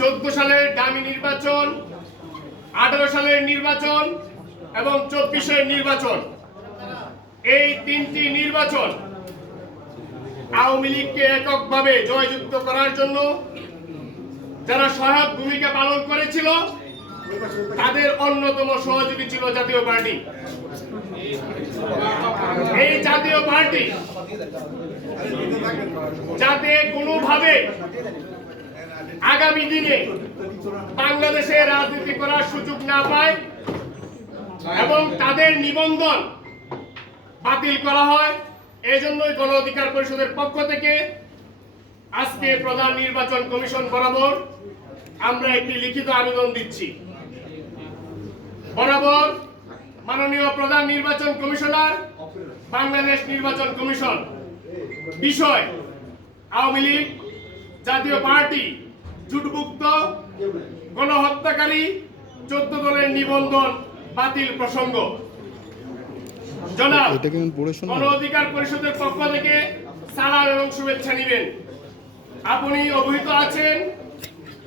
14 সালের ডামি নির্বাচন, 18 সালের নির্বাচন এবং 24-এর নির্বাচন, এই তিনটি নির্বাচন আওয়ামী লীগকে এককভাবে জয়যুক্ত করার জন্য যারা সহায়ক ভূমিকা পালন করেছিল তাদের অন্যতম সহযোগী ছিল জাতীয় পার্টি। এই জাতীয় পার্টি যাতে কোনোভাবে আগামী দিনে বাংলাদেশে রাজনীতি করার সুযোগ না পায় এবং তাদের নিবন্ধন বাতিল করা হয়, এই জন্যই গণ অধিকার পরিষদের পক্ষ থেকে আজকে প্রধান নির্বাচন কমিশন বরাবর আমরা একটি লিখিত আবেদন দিচ্ছি। বরাবর মাননীয় প্রধান নির্বাচন কমিশনার, বাংলাদেশ নির্বাচন কমিশন বিষয় আওয়ামী লীগ, জাতীয় পার্টি, জোটভুক্ত গণহত্যাকারী 14 দলের নিবন্ধন বাতিল প্রসঙ্গ জনাব গণ অধিকার পরিষদের পক্ষ থেকে সালাম এবং শুভেচ্ছা নিবেন। আপনি অবহিত আছেন,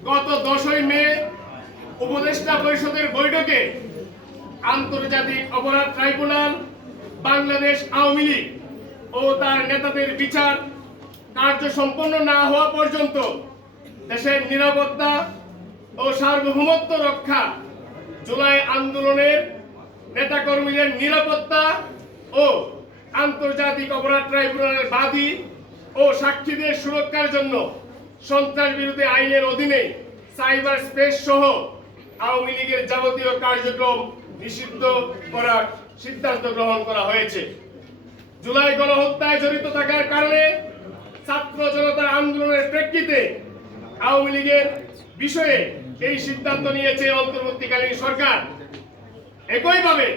গত 10ই মে উপদেষ্টা পরিষদের বৈঠকে আন্তর্জাতিক অপরাধ ট্রাইব্যুনাল বাংলাদেশ আওয়ামী লীগ ও তার নেতাদের বিচার কার্য সম্পন্ন না হওয়া পর্যন্ত দেশের নিরাপত্তা ও সার্বভৌমত্ব রক্ষা, জুলাই আন্দোলনের নেতাকর্মীদের নিরাপত্তা ও আন্তর্জাতিক অপরাধ ট্রাইব্যুনালের বাদী ও সাক্ষীদের সুরক্ষার জন্য সন্ত্রাস বিরোধী আইনের অধীনে সাইবার স্পেস সহ আওয়ামী লীগের যাবতীয় কার্যক্রম নিষিদ্ধ করার সিদ্ধান্ত গ্রহণ করা হয়েছে। জুলাই গণহত্যায় জড়িত থাকার কারণে ছাত্র জনতার আন্দোলনের প্রেক্ষিতে আওয়ামী লীগের বিষয়ে এই সিদ্ধান্ত নিয়েছে অন্তর্বর্তীকালীন সরকার। একইভাবে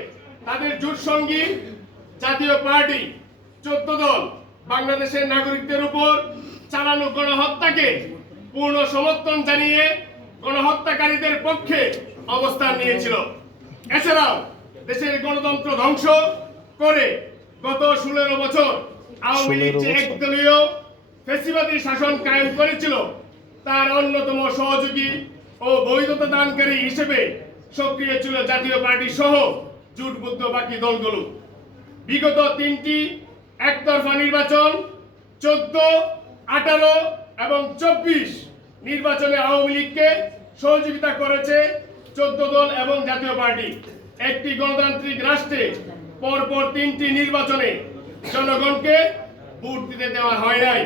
তাদের জোট সঙ্গী জাতীয় পার্টি 14 দল বাংলাদেশের নাগরিকদের উপর চালানো গণহত্যাকে পূর্ণ সমর্থন জানিয়ে গণহত্যাকারীদের পক্ষে অবস্থান নিয়েছিল। এছাড়াও দেশের গণতন্ত্র ধ্বংস করে গত 16 বছর আওয়ামী লীগ যে একদলীয় ফ্যাসিবাদী শাসন কায়েম করেছিল তার অন্যতম সহযোগী ও বৈধতা দানকারী হিসেবে সক্রিয় ছিল জাতীয় পার্টি সহ জোটবদ্ধ বাকি দলগুলো। বিগত 3টি একতরফা নির্বাচন 14, 18 এবং 24 নির্বাচনে আওয়ামী লীগকে সহযোগিতা করেছে 14 দল এবং জাতীয় পার্টি। একটি গণতান্ত্রিক রাষ্ট্রে পরপর 3টি নির্বাচনে জনগণকে ভোট দিতে দেওয়া হয় নাই।